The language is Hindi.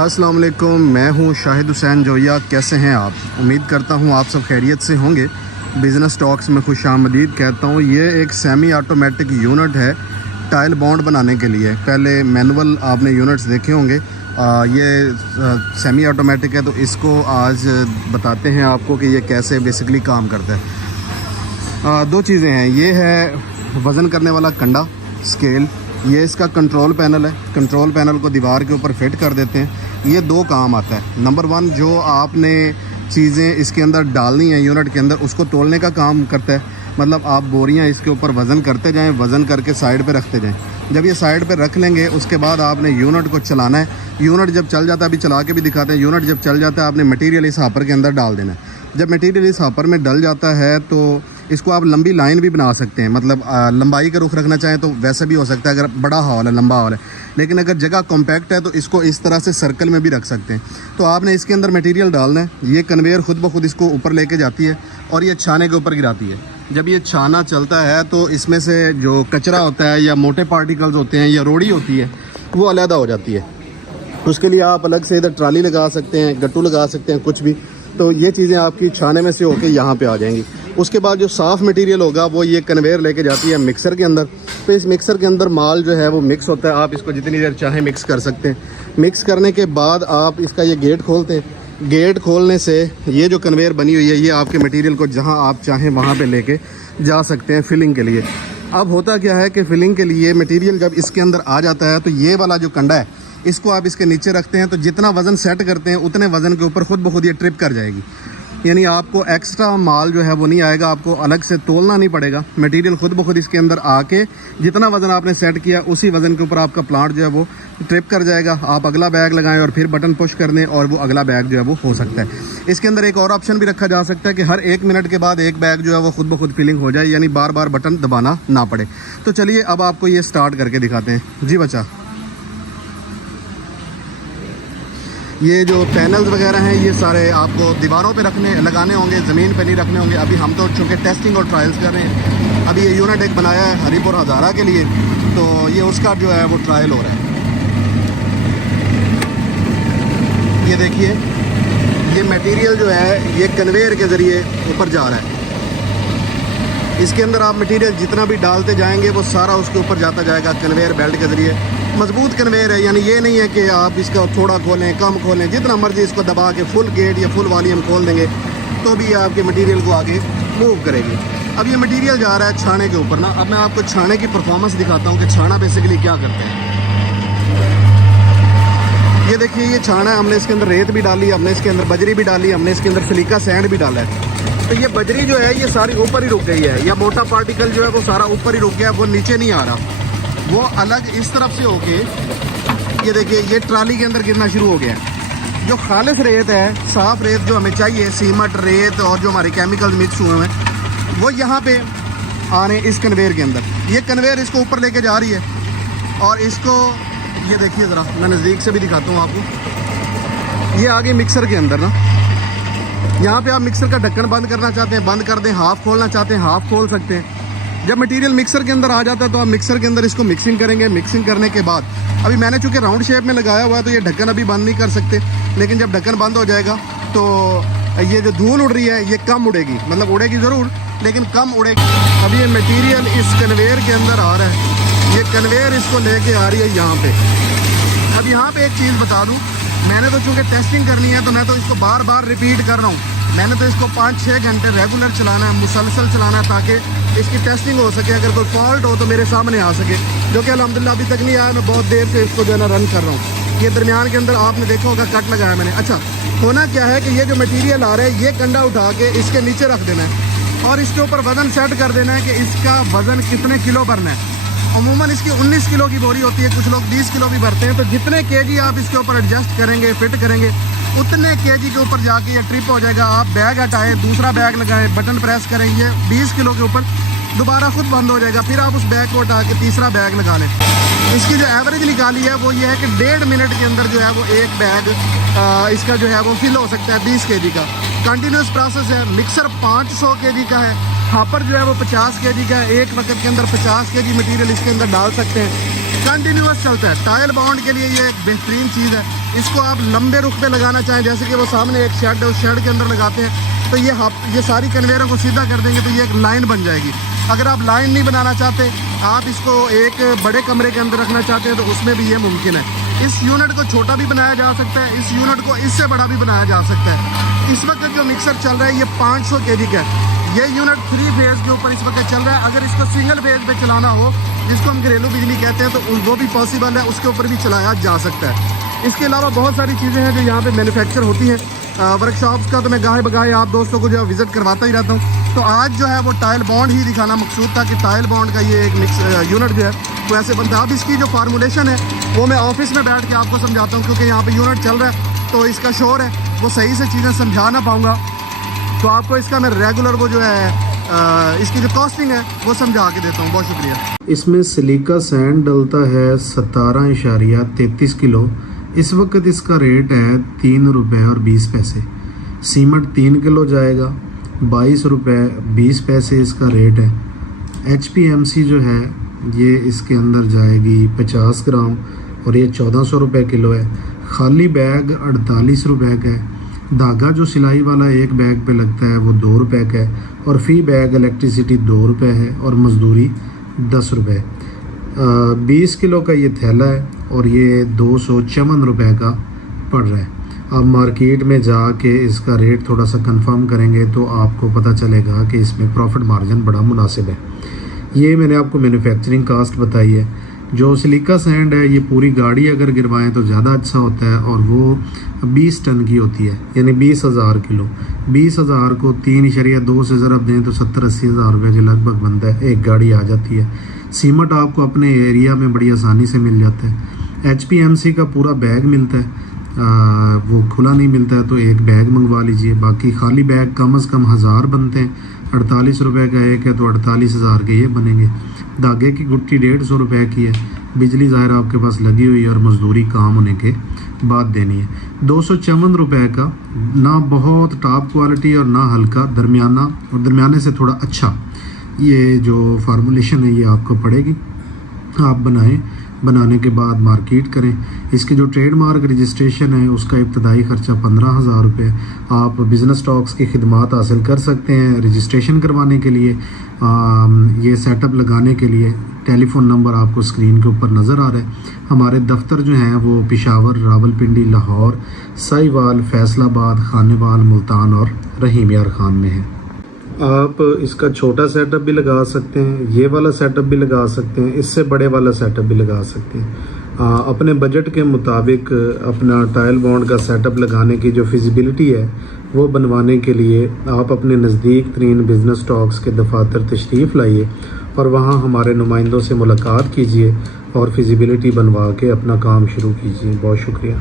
अस्सलाम वालेकुम, मैं हूं शाहिद हुसैन जोया। कैसे हैं आप? उम्मीद करता हूं आप सब खैरियत से होंगे। बिज़नेस टॉक्स में खुश आमदीद कहता हूं। ये एक सेमी ऑटोमेटिक यूनिट है टाइल बॉन्ड बनाने के लिए। पहले मैनुअल आपने यूनिट्स देखे होंगे, ये सेमी ऑटोमेटिक है, तो इसको आज बताते हैं आपको कि ये कैसे बेसिकली काम करता है। दो चीज़ें हैं, ये है वज़न करने वाला कंडा स्केल, ये इसका कंट्रोल पैनल है। कंट्रोल पैनल को दीवार के ऊपर फिट कर देते हैं। ये दो काम आता है। नंबर वन, जो आपने चीज़ें इसके अंदर डालनी है यूनिट के अंदर, उसको तोलने का काम करता है। मतलब आप बोरियां इसके ऊपर वज़न करते जाएं, वज़न करके साइड पे रखते जाएं। जब ये साइड पे रख लेंगे उसके बाद आपने यूनिट को चलाना है। यूनिट जब चल जाता है, अभी चला के भी दिखाते हैं, यूनिट जब चल जाता है आपने मटीरियल इस हापर के अंदर डाल देना है। जब मटीरियल इस हापर में डल जाता है तो इसको आप लंबी लाइन भी बना सकते हैं। मतलब लंबाई का रुख रखना चाहें तो वैसे भी हो सकता है, अगर बड़ा हॉल है, लंबा हॉल है। लेकिन अगर जगह कॉम्पैक्ट है तो इसको इस तरह से सर्कल में भी रख सकते हैं। तो आपने इसके अंदर मटेरियल डालना है। ये कन्वेयर खुद ब खुद इसको ऊपर लेके जाती है और ये छाने के ऊपर गिराती है। जब ये छाना चलता है तो इसमें से जो कचरा होता है या मोटे पार्टिकल्स होते हैं या रोड़ी होती है वो अलहदा हो जाती है। उसके लिए आप अलग से इधर ट्राली लगा सकते हैं, गट्टू लगा सकते हैं, कुछ भी। तो ये चीज़ें आपकी छाने में से होके यहाँ पे आ जाएंगी। उसके बाद जो साफ़ मटेरियल होगा वो ये कन्वेयर लेके जाती है मिक्सर के अंदर। तो इस मिक्सर के अंदर माल जो है वो मिक्स होता है। आप इसको जितनी देर चाहें मिक्स कर सकते हैं। मिक्स करने के बाद आप इसका ये गेट खोलते हैं। गेट खोलने से ये जो कन्वेयर बनी हुई है ये आपके मटेरियल को जहाँ आप चाहें वहाँ पे लेके जा सकते हैं फिलिंग के लिए। अब होता क्या है कि फिलिंग के लिए मटेरियल जब इसके अंदर आ जाता है तो ये वाला जो कंडा है इसको आप इसके नीचे रखते हैं, तो जितना वज़न सेट करते हैं उतने वज़न के ऊपर खुद ब खुद ये ट्रिप कर जाएगी। यानी आपको एक्स्ट्रा माल जो है वो नहीं आएगा, आपको अलग से तोलना नहीं पड़ेगा। मटेरियल खुद ब खुद इसके अंदर आके जितना वज़न आपने सेट किया उसी वज़न के ऊपर आपका प्लांट जो है वो ट्रिप कर जाएगा। आप अगला बैग लगाएं और फिर बटन पुश कर दें और वो अगला बैग जो है वो हो सकता है। इसके अंदर एक और ऑप्शन भी रखा जा सकता है कि हर 1 मिनट के बाद एक बैग जो है वो खुद ब खुद फिलिंग हो जाए, यानी बार बार बटन दबाना ना पड़े। तो चलिए अब आपको ये स्टार्ट करके दिखाते हैं। जी बच्चा, ये जो पैनल्स वगैरह हैं ये सारे आपको दीवारों पे लगाने होंगे, ज़मीन पे नहीं रखने होंगे। अभी हम तो चूँकि टेस्टिंग और ट्रायल्स कर रहे हैं। अभी ये यूनिट एक बनाया है हरीपुर हज़ारा के लिए, तो ये उसका जो है वो ट्रायल हो रहा है। ये देखिए, ये मटेरियल जो है ये कन्वेयर के ज़रिए ऊपर जा रहा है। इसके अंदर आप मटेरियल जितना भी डालते जाएंगे वो सारा उसके ऊपर जाता जाएगा कन्वेयर बेल्ट के ज़रिए। मजबूत कन्वेयर है, यानी ये नहीं है कि आप इसका थोड़ा खोलें कम खोलें, जितना मर्जी इसको दबा के फुल गेट या फुल वॉल्यूम खोल देंगे तो भी आपके मटेरियल को आगे मूव करेगी। अब ये मटेरियल जा रहा है छाने के ऊपर ना। अब मैं आपको छाने की परफॉर्मेंस दिखाता हूँ कि छाना बेसिकली क्या करते हैं। ये देखिए, ये छाना है। हमने इसके अंदर रेत भी डाली, हमने इसके अंदर बजरी भी डाली, हमने इसके अंदर सिलिका सैंड भी डाला है। तो ये बजरी जो है ये सारी ऊपर ही रुक गई है, या मोटा पार्टिकल जो है वो सारा ऊपर ही रुक गया, वो नीचे नहीं आ रहा। वो अलग इस तरफ से होके ये देखिए ये ट्राली के अंदर गिरना शुरू हो गया है। जो खालिस रेत है, साफ़ रेत जो हमें चाहिए, सीमेंट रेत और जो हमारे केमिकल मिक्स हुए हैं वो यहाँ पे आ रहे हैं इस कन्वेयर के अंदर। ये कन्वेयर इसको ऊपर लेके जा रही है और इसको ये देखिए ज़रा, मैं नज़दीक से भी दिखाता हूँ आपको। ये आगे मिक्सर के अंदर ना, यहाँ पे आप मिक्सर का ढक्कन बंद करना चाहते हैं बंद कर दें, हाफ़ खोलना चाहते हैं हाफ़ खोल सकते हैं। जब मटेरियल मिक्सर के अंदर आ जाता है तो आप मिक्सर के अंदर इसको मिक्सिंग करेंगे। मिक्सिंग करने के बाद अभी मैंने चूँकि राउंड शेप में लगाया हुआ है तो ये ढक्कन अभी बंद नहीं कर सकते, लेकिन जब ढक्कन बंद हो जाएगा तो ये जो धूल उड़ रही है ये कम उड़ेगी। मतलब उड़ेगी ज़रूर लेकिन कम उड़ेगी। अब ये मटीरियल इस कन्वेयर के अंदर आ रहा है, ये कन्वेयर इसको लेके आ रही है यहाँ पे। अब यहाँ पे एक चीज़ बता दूँ, मैंने तो चूँकि टेस्टिंग करनी है तो मैं तो इसको बार बार रिपीट कर रहा हूँ। मैंने तो इसको 5-6 घंटे रेगुलर चलाना है, मुसलसल चलाना है, ताकि इसकी टेस्टिंग हो सके। अगर कोई फॉल्ट हो तो मेरे सामने आ सके, जो कि अल्हम्दुलिल्लाह अभी तक नहीं आया। मैं बहुत देर से इसको जो है ना रन कर रहा हूँ। ये दरमियान के अंदर आपने देखा होगा कट लगाया मैंने। अच्छा, होना क्या है कि ये जो मटेरियल आ रहा है ये कंडा उठा के इसके नीचे रख देना है और इसके ऊपर वज़न सेट कर देना है कि इसका वज़न कितने किलो भरना है। अमूमन इसकी 19 किलो की बोरी होती है, कुछ लोग 20 किलो भी भरते हैं। तो जितने केजी आप इसके ऊपर एडजस्ट करेंगे, फिट करेंगे, उतने केजी के ऊपर जाके ये ट्रिप हो जाएगा। आप बैग हटाएं, दूसरा बैग लगाएं, बटन प्रेस करें, ये 20 किलो के ऊपर दोबारा खुद बंद हो जाएगा। फिर आप उस बैग को हटा के तीसरा बैग लगा लें। इसकी जो एवरेज निकाली है वो ये है कि 1.5 मिनट के अंदर जो है वो एक बैग इसका जो है वो फिल हो सकता है 20 केजी का। कंटिन्यूस प्रोसेस है। मिक्सर 500 केजी का है, हापर जो है वो 50 केजी का है। एक वक्त के अंदर 50 केजी मटेरियल इसके अंदर डाल सकते हैं। कंटिन्यूस चलता है। टाइल बाउंड के लिए ये एक बेहतरीन चीज़ है। इसको आप लंबे रुख पे लगाना चाहें, जैसे कि वो सामने एक शेड है, उस शेड के अंदर लगाते हैं, तो ये सारी कन्वेयरों को सीधा कर देंगे तो ये एक लाइन बन जाएगी। अगर आप लाइन नहीं बनाना चाहते, आप इसको एक बड़े कमरे के अंदर रखना चाहते हैं, तो उसमें भी ये मुमकिन है। इस यूनिट को छोटा भी बनाया जा सकता है, इस यूनिट को इससे बड़ा भी बनाया जा सकता है। इस वक्त जो मिक्सर चल रहा है ये 500 kV का है। ये यूनिट 3 फेज़ के ऊपर इस वक्त चल रहा है। अगर इसको सिंगल फेज़ पे चलाना हो, जिसको हम घरेलू बिजली कहते हैं, तो वो भी पॉसिबल है, उसके ऊपर भी चलाया जा सकता है। इसके अलावा बहुत सारी चीज़ें हैं जो यहाँ पे मैन्युफैक्चर होती हैं वर्कशॉप्स का, तो मैं गाहे बगाहे आप दोस्तों को जो है विज़िट करवाता ही रहता हूँ। तो आज जो है वो टाइल बॉन्ड ही दिखाना मकसूद था कि टाइल बॉन्ड का ये एक यूनिट जो है वो ऐसे बनता है। अब इसकी जो फार्मूलेशन है वो मैं ऑफिस में बैठ के आपको समझाता हूँ, क्योंकि यहाँ पे यूनिट चल रहा है तो इसका शोर है, वो सही से चीज़ें समझा ना पाऊँगा। तो आपको इसका मैं रेगुलर वो जो है इसकी जो कॉस्टिंग है वो समझा के देता हूँ। बहुत शुक्रिया। इसमें सिलिका सैंड डलता है 17.33 किलो। इस वक्त इसका रेट है 3 रुपये और 20 पैसे। सीमेंट 3 किलो जाएगा, 22 रुपये 20 पैसे इसका रेट है। HPMC जो है ये इसके अंदर जाएगी 50 ग्राम और ये 1400 रुपये किलो है। खाली बैग 48 रुपये का है। धागा जो सिलाई वाला एक बैग पे लगता है वो 2 रुपये का है और फ़ी बैग इलेक्ट्रिसिटी 2 रुपये है और मज़दूरी 10 रुपये। 20 किलो का ये थैला है और ये 254 रुपये का पड़ रहा है। अब मार्केट में जाके इसका रेट थोड़ा सा कंफर्म करेंगे तो आपको पता चलेगा कि इसमें प्रॉफिट मार्जिन बड़ा मुनासिब है। ये मैंने आपको मैन्युफैक्चरिंग कास्ट बताई है। जो सिलिका सैंड है ये पूरी गाड़ी अगर गिरवाएं तो ज़्यादा अच्छा होता है और वो 20 टन की होती है, यानी 20,000 किलो। 20,000 को 3.2 से ज़रब दें तो 70-80 हज़ार रुपये के लगभग बनता है, एक गाड़ी आ जाती है। सीमेंट आपको अपने एरिया में बड़ी आसानी से मिल जाता है। HPMC का पूरा बैग मिलता है, वो खुला नहीं मिलता है तो एक बैग मंगवा लीजिए। बाकी खाली बैग कम से कम 1000 बनते हैं। 48 रुपये का एक है तो 48,000 के ये बनेंगे। धागे की गुट्टी 150 रुपये की है। बिजली ज़ाहिर आपके पास लगी हुई है और मज़दूरी काम होने के बाद देनी है। 254 रुपये का, ना बहुत टॉप क्वालिटी और ना हल्का, दरमियाना और दरमियाने से थोड़ा अच्छा। ये जो फार्मूलेशन है ये आपको पड़ेगी। आप बनाने के बाद मार्केट करें। इसकी जो ट्रेडमार्क रजिस्ट्रेशन है उसका इब्तदाई ख़र्चा 15,000 रुपये। आप बिज़नेस स्टॉक्स की खिदमात हासिल कर सकते हैं रजिस्ट्रेशन करवाने के लिए। ये सेटअप लगाने के लिए टेलीफ़ोन नंबर आपको स्क्रीन के ऊपर नज़र आ रहा है। हमारे दफ्तर जो हैं वो पेशावर, रावलपिंडी, लाहौर, साहिवाल, फैसलाबाद, खानेवाल, मुल्तान और रहीम यार खान में है। आप इसका छोटा सेटअप भी लगा सकते हैं, ये वाला सेटअप भी लगा सकते हैं, इससे बड़े वाला सेटअप भी लगा सकते हैं। अपने बजट के मुताबिक अपना टाइल बॉन्ड का सेटअप लगाने की जो फिजिबिलिटी है वो बनवाने के लिए आप अपने नज़दीक तरीन बिज़नेस स्टॉक्स के दफातर तशरीफ़ लाइए और वहाँ हमारे नुमाइंदों से मुलाकात कीजिए और फिजिबिलिटी बनवा के अपना काम शुरू कीजिए। बहुत शुक्रिया।